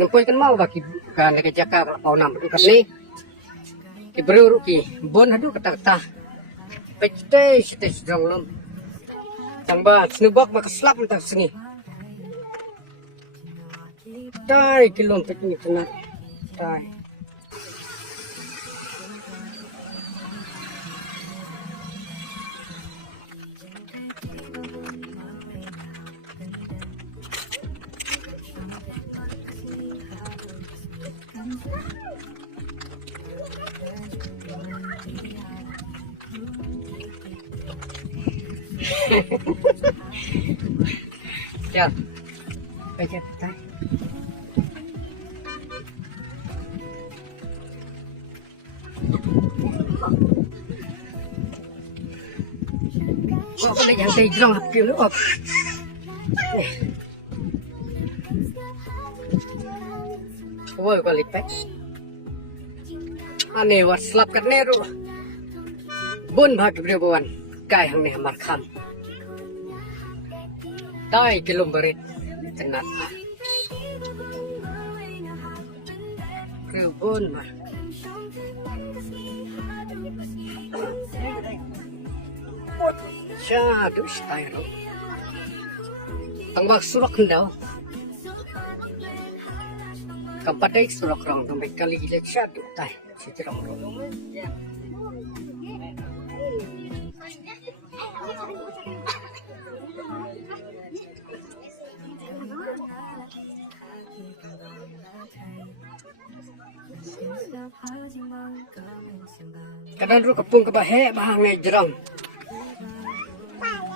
Nampoy kan mau baki kan nagajaka pau nam du kasni. Ibru ki bon hadu kata-kata. Pecte site jonglom. Tamba snubak makaslap mata sini. Tai kilom pecni tena. Tai. Ya, baca peta. Kok boleh yang saya jerong hapil lu kok? Woi kali pek. Ane waslap kat neru. Bun bhag berbuan. Kai hang ne hamar kham. Tai kilom berit tenat. Kebun mah. Syadu style. Tangbak surak hendaw. Kampatai surak rong sampai kali gila syadu tai sejarah rong. Kadang ru kepung ke bahe bahang ngai jerang.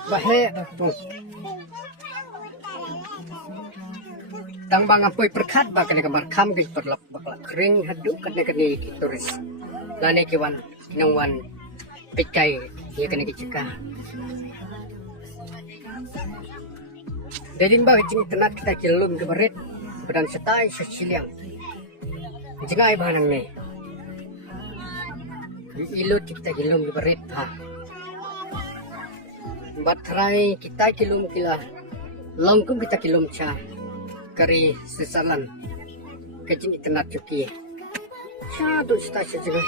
Bahe kepung. Tang bang apoi perkat ba kene kamar kham ke perlap bakla kering hadu kene turis. Lane kiwan kinangwan pekai ya kene kicika. Dedin ba jing tenat kita kilum ke berit badan setai sesiliang. Jengai bahanang ni. Ilut kita kilum ke berit ha. Batrai kita kilum kila. Longkum kita kilum cha. Kari sesalan. Kajing tenat cuki. Syadu stasi juga.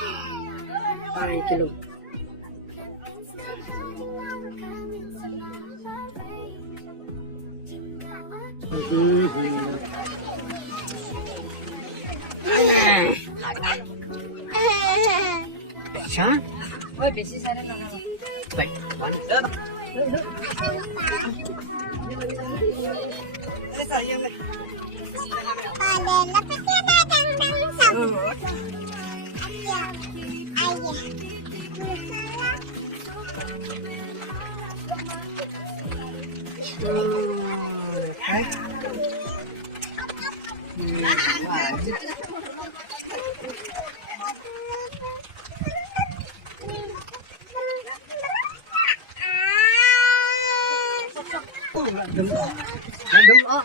Parai kilum. Siya? Oi, busy sana na naman. Baik, one.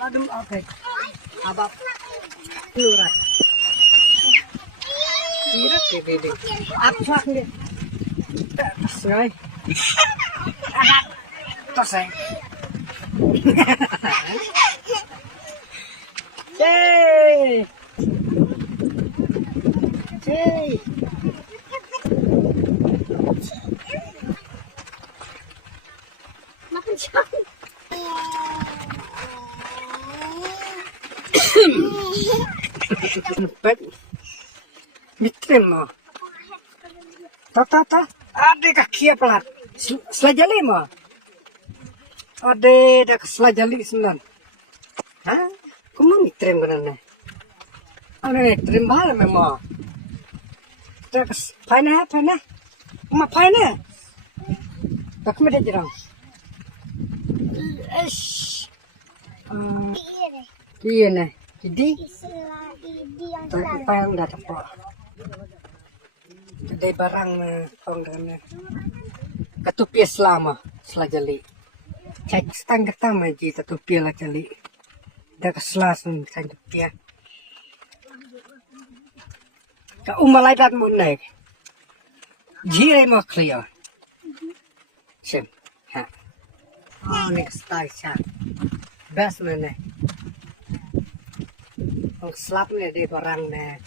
Adem oke. Abap. Lurat. Lurat deh. Absak deh. Selesai. Selesai. Cey. Cey. Makan siang. Pek mitrim mo. Ta. Ade kaki pelat. Selajali mo. Ade dak selajali sembilan. Hah? Kamu mitrim benar? Ane mitrim bahal memang. Dak paina. Ma paina. Tak mede jirang. Eish. Iya nih. Jadi yang dah tepat. Jadi barang penggangan ketupi selama selajali. Cek setang ketama ji ketupi lah jali. Dah keselasun cek ketupi. Kau umalai dan munaik. Jire mau clear. Sim. Ha. Oh, next time. Best man. Ang slap ni di barang na